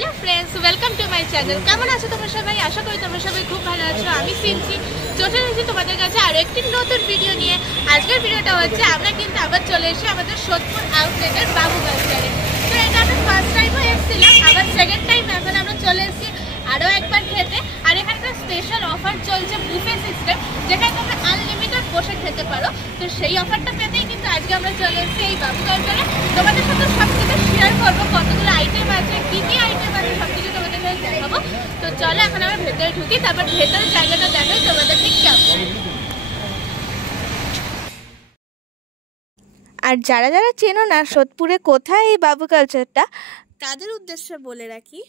Hello friends, welcome to my channel. কেমন আছো তোমরা সবাই? আশা করি তোমরা সবাই খুব ভালো আছো। আমি সিনসি চলে এসেছি তোমাদের কাছে আরও একটি নতুন ভিডিও নিয়ে। আজকের ভিডিওটা হচ্ছে আমরা কিন্তু আবার চলে এসেছি আমাদের সোদপুর আউটলেটের বাবু কালচারে। তো এটা আমরা ফার্স্ট টাইমও এসেছিলাম, আবার সেকেন্ড টাইম এখন আমরা চলে এসেছি আরও একবার খেতে। আর এখানকার স্পেশাল অফার চলছে বুফে সিস্টেম, যেখানে তোমরা আনলিমিটেড বসে খেতে পারো। তো সেই অফারটা পেতেই কিন্তু আজকে আমরা চলে এসেছি এই বাবু কালচারে। তোমাদের সাথে সব কিছু শেয়ার করবো, কতগুলো আইটেম আছে, কী কী আইটেম আছে, সব কিছু তোমাদের সাথে দেখাবো। তো চলো এখন আমরা ভেতরে ঢুকি, তারপর ভেতরের জায়গাটা দেখাই তোমাদের ঠিক কেমন। আর যারা যারা চেনো না সোদপুরে কোথায় এই বাবু কালচারটা, তাদের উদ্দেশ্যে বলে রাখি,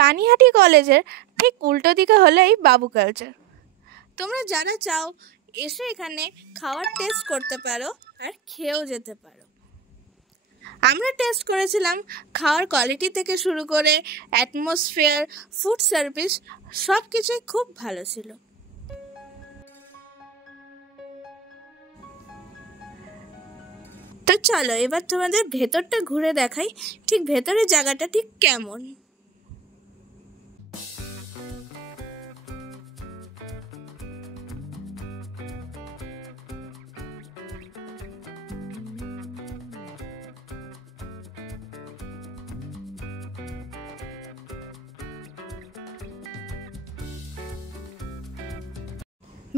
পানিহাটি কলেজের ঠিক উল্টো দিকে হলো এই বাবু কালচার। তোমরা যারা চাও এসে এখানে খাওয়ার টেস্ট করতে পারো আর খেয়েও যেতে পারো। আমরা টেস্ট করেছিলাম, খাওয়ার কোয়ালিটি থেকে শুরু করে অ্যাটমসফিয়ার, ফুড সার্ভিস সব কিছুই খুব ভালো ছিল। তো চলো এবার তোমাদের ভেতরটা ঘুরে দেখাই, ঠিক ভেতরের জায়গাটা ঠিক কেমন।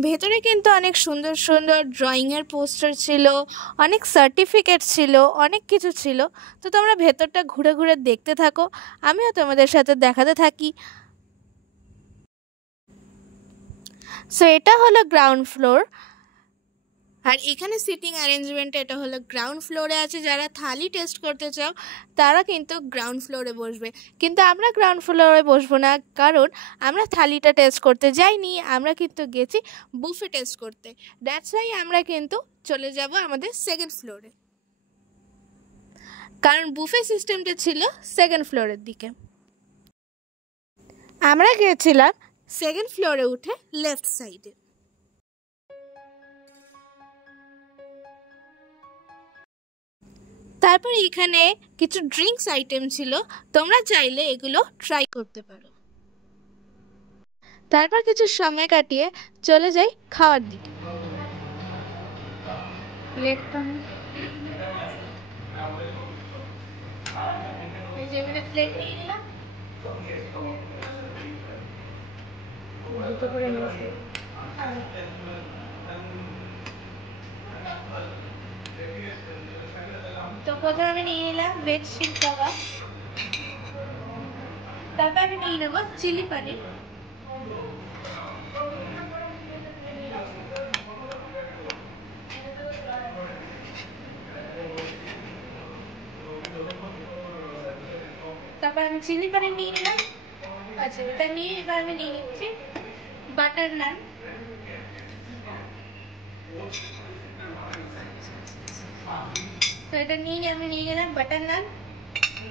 ভেতরে কিন্তু অনেক সুন্দর সুন্দর ড্রয়িংয়ের পোস্টার ছিল, অনেক সার্টিফিকেট ছিল, অনেক কিছু ছিল। তো তোমরা ভেতরটা ঘুরে ঘুরে দেখতে থাকো, আমিও তোমাদের সাথে দেখাতে থাকি। সো এটা হলো গ্রাউন্ড ফ্লোর, আর এখানে সিটিং অ্যারেঞ্জমেন্ট এটা হলো গ্রাউন্ড ফ্লোরে আছে। যারা থালি টেস্ট করতে চাও তারা কিন্তু গ্রাউন্ড ফ্লোরে বসবে, কিন্তু আমরা গ্রাউন্ড ফ্লোরে বসবো না, কারণ আমরা থালিটা টেস্ট করতে যাইনি, আমরা কিন্তু গেছি বুফে টেস্ট করতে। দ্যাটস ওয়াই আমরা কিন্তু চলে যাব আমাদের সেকেন্ড ফ্লোরে, কারণ বুফে সিস্টেমটা ছিল সেকেন্ড ফ্লোরের দিকে। আমরা গেছিলাম সেকেন্ড ফ্লোরে উঠে লেফট সাইডে। তারপর এখানে কিছু ড্রিঙ্কস আইটেম ছিল, তোমরা চাইলে এগুলো ট্রাই করতে পারো। তারপর কিছু সময় কাটিয়ে চলে যাই খাওয়ার দিকে। তো প্রথমে আমি নিয়ে নিলাম ভেজ শিক কাবাব, তারপর আমি নিয়ে নেবো চিলি পনির, তারপর আমি চিলি পনির নিয়ে নিলাম। আচ্ছা, এটা নিয়ে এবার আমি নিয়ে নিচ্ছি বাটার নান। তো এটা নিয়ে আমি নিয়ে গেলাম বাটার নান,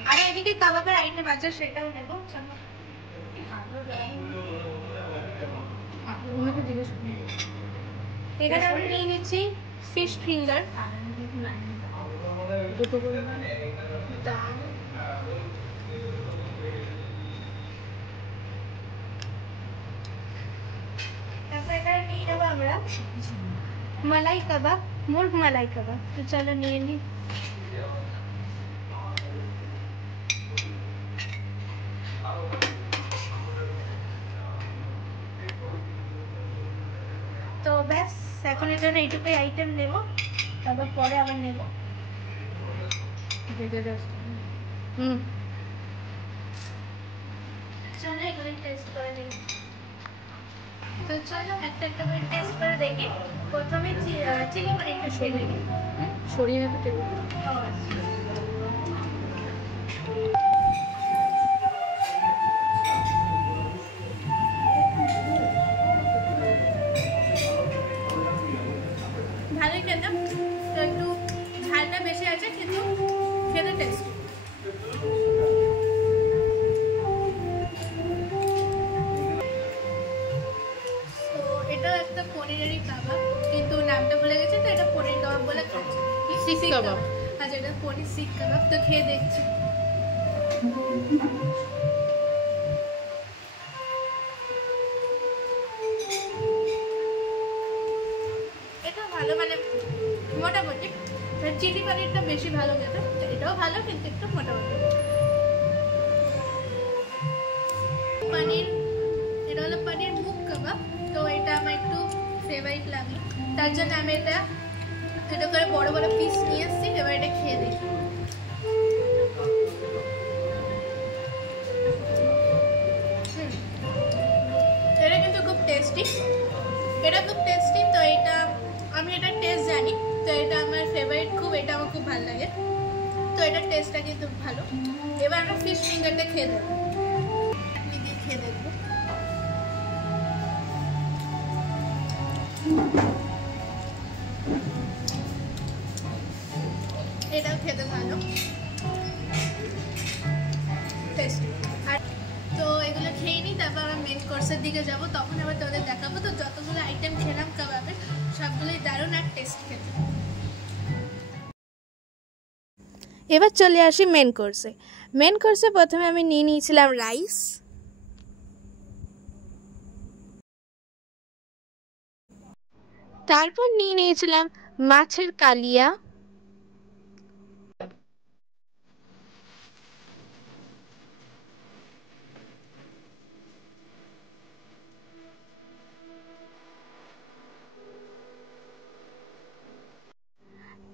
আর এদিকে কাবাবের আইটেম আছে সেটাও নেবো। এখানে আমি নিয়ে নিচ্ছি ফিশ ফিঙ্গার, তারপর এখানে নিয়ে নেবো আমরা মালাই কাবাব, মুর্গ মালাই কাবাব। তো চলো নিয়ে নিই। তো ব্যাস, এখন এর জন্য এইটুকুই আইটেম নেব, তারপর পরে আবার নেব। চলো এগুলো টেস্ট করে নিই। তো চলো একটা একটা করে টেস্ট করে দেখি। প্রথমে চিলি পনিরটা সরিয়ে দেখি, সরিয়ে নেবে টেবিল। ভালোই খেতাম, তো একটু ঝালটা বেশি আছে, কিন্তু খেতে টেস্ট। এটাও একটা পনিরেরই কাবাব, কিন্তু নামটা ভুলে গেছি, তো এটা পনির কাবাব বলে খাচ্ছি। শিক কাবাব, আচ্ছা এটা পনির শিক কাবাব। তো খেয়ে দেখছি। এটা ভালো, মানে মোটামুটি। চিলি পনিরটা বেশি ভালো খেতে, এটাও ভালো কিন্তু একটু মোটামুটি। পনির, এটা হলো পনির মুগ কাবাব। তো এটা আমার একটু ফেভারিট লাগলো, তার জন্য আমি এটা করে বড় বড় পিস নিয়ে এসেছি। এবার এটা খেয়ে দেখি। এটা কিন্তু খুব টেস্টি, এটা খুব টেস্টি। তো এটা আমি এটার টেস্ট জানি, তো এটা আমার ফেভারিট খুব, এটা আমার খুব ভালো লাগে। তো এটার টেস্টটা কিন্তু ভালো। এবার আমরা ফিশ ফিঙ্গারটা খেয়ে দেবো, চাটনি দিয়ে খেয়ে দেখবো। এটাও খেতে ভালো, টেস্টি। আর তো এগুলো খেয়ে নিই, তারপর আমরা মেন কোর্সের দিকে যাব, তখন আবার তোদের দেখাবো। তো যতগুলো আইটেম খেলাম কাবাবের, সবগুলোই দারুণ আর টেস্ট খেতে। এবার চলে আসি মেন কোর্সে। মেন কোর্সে প্রথমে আমি নিয়ে নিয়েছিলাম রাইস, তারপর নিয়ে নিয়েছিলাম মাছের কালিয়া,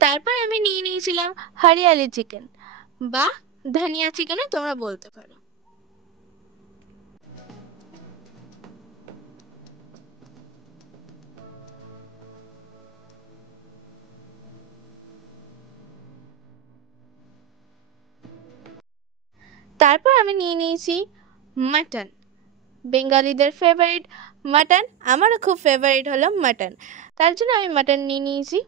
তারপর আমি নিয়ে নিয়েছিলাম হরিয়ালি চিকেন বা ধনিয়া চিকেনও তোমরা বলতে পারো। তারপর আমি নিয়ে নিয়েছি মাটন, বেঙ্গলিদের ফেভারিট মাটন, আমারও খুব ফেভারিট হলো মাটন, তার জন্য আমি মাটন নিয়ে নিয়েছি।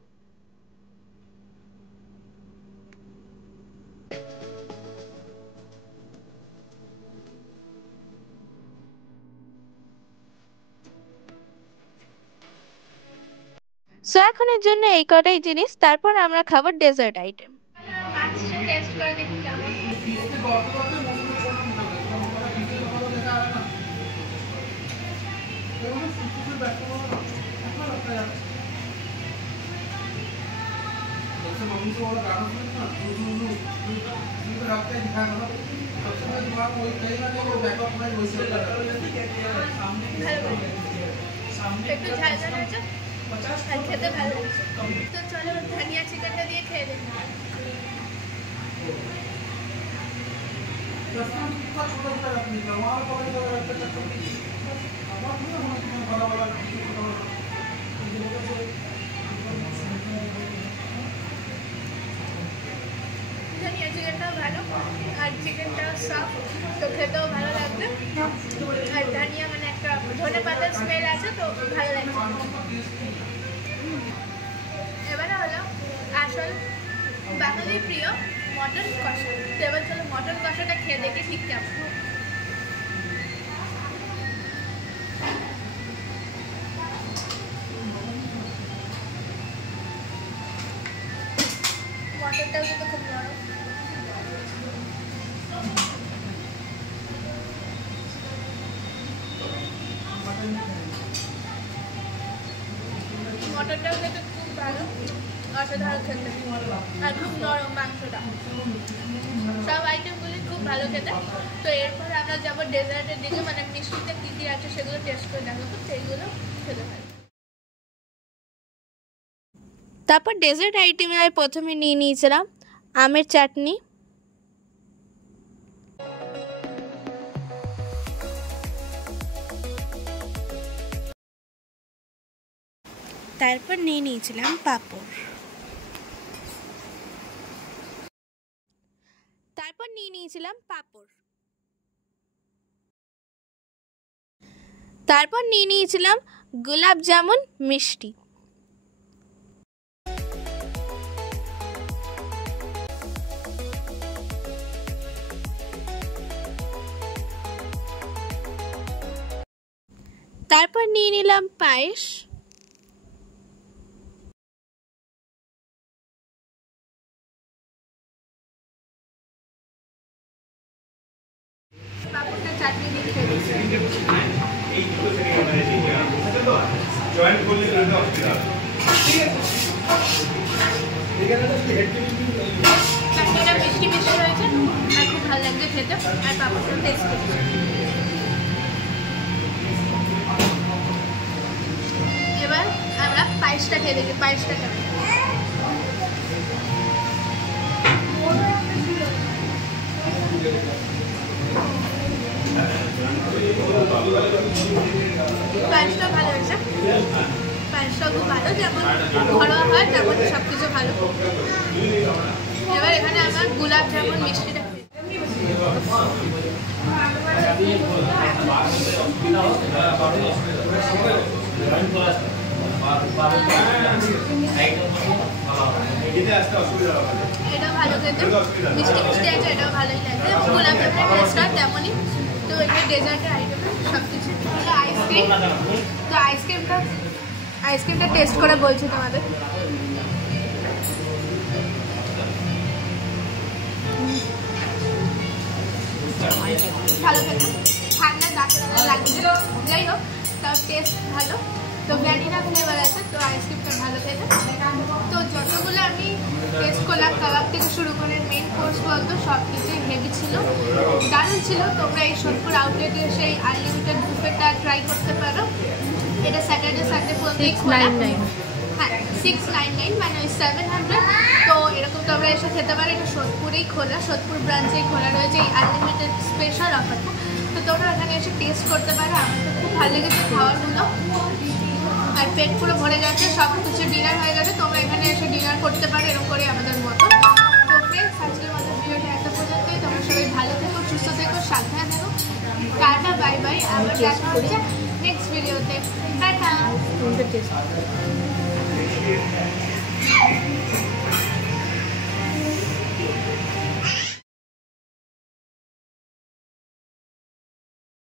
সো এখনের জন্য এই কটাই জিনিস, তারপর আমরা খাবো ডেজার্ট আইটেম। একটু ঝাল ঝাল আছে আর খেতে ভালো লাগছে। তো চলো ধনিয়া চিকেনটা দিয়ে খেয়ে দেখি। ধনিয়া চিকেনটাও ভালো আর চিকেনটাও সফট, তো খেতেও ভালো লাগবে। আর ধনিয়া মানে একটা ধনে পাতার স্মেল আছে, তো ভালো লাগছে। এবারে হলো আসল বাঙালির প্রিয় মটন কষা। তো এবার চলো মটন কষাটা খেয়ে দেখি ঠিক কেমন। মটনটাও কিন্তু খুব নরম। মটনটাও কিন্তু খুব ভালো, অসাধারণ খেতে, আর খুব নরম মাংসটা। সব আইটেমগুলি খুব ভালো খেতে। তো এরপর আমরা যাবো ডেজার্টের দিকে, মানে মিষ্টিতে কী কী আছে সেগুলো টেস্ট করে দেখাবো, সেইগুলো খেতে পারি। তারপর ডেজার্ট আইটেমে আমি প্রথমে নিয়ে নিয়েছিলাম আমের চাটনি, তারপর নিয়ে নিয়েছিলাম পাঁপড়, তারপর নিয়ে নিয়েছিলাম গোলাপ জামুন মিষ্টি, তারপর নিয়ে নিলাম পায়েস, পাপড়টা চাটনি দিয়ে খেয়ে দিচ্ছি। চাটনিটা মিষ্টি মিষ্টি হয়েছে আর খুব ভালো লাগছে খেতে, আর পাপড়টা টেস্ট করছে। এবার আমরা পায়েসটা খেয়ে দেখি, পায়েসটা কেমন। পায়েসটা ভালো হয়েছে, পায়েসটা খুব ভালো, যেমন ঘরোয়া হয় তেমন সব কিছু ভালো। এবার এখানে আমার গোলাপ জামুন মিষ্টিটা এটাও ভালো খেতে, মিষ্টি মিষ্টি আছে, এটাও ভালোই লাগছে। গোলাপ জামুনের টেস্টটা তেমনই। তো এটা ডেজার্টের আইটেম সব কিছু। আইসক্রিম, তো আইসক্রিমটা টেস্ট করে বলছি তোমাদের। ভালো খেতে, ঠান্ডা দাঁড়া লাগছে, যাই হোক তার টেস্ট ভালো। তো ভ্যানিলা ফ্লেভার আছে, তো আইসক্রিমটা ভালো খেতে। তো যতগুলো আমি টেস্ট করলাম কাবাব থেকে শুরু করে মেন কোর্স বলতো সব কিছুই হেভি ছিল, দারুণ ছিল। তোমরা এই সোদপুর আউটলেটে সেই আনলিমিটেড বুফেটা ট্রাই করতে পারো। এটা স্যাটারডে সানডে পর্যন্ত 699, হ্যাঁ 699 মানে ওই 700। তো এরকম তোমরা এসে খেতে পারো। এটা সোদপুরেই খোলা, সোদপুর ব্রাঞ্চেই খোলা রয়েছে এই আনলিমিটেড স্পেশাল অফারটা। তো তোমরা ওখানে এসে টেস্ট করতে পারো। আমার তো খুব ভালো লেগেছে খাওয়ারগুলো, আর পেট পুরো ভরে গেছে, সব কিছু ডিনার হয়ে গেছে। তোমরা এখানে এসে ডিনার করতে পারো এরকম করে আমাদের মতো। তো ফ্রেন্ডস, আজকের মতো ভিডিওটা এত পর্যন্তই। তোমরা সবাই ভালো থেকো, সুস্থ থেকো, সাবধানে থেকো। Tata, bye bye. আবার দেখা হচ্ছে নেক্সট ভিডিওতে। টাটা।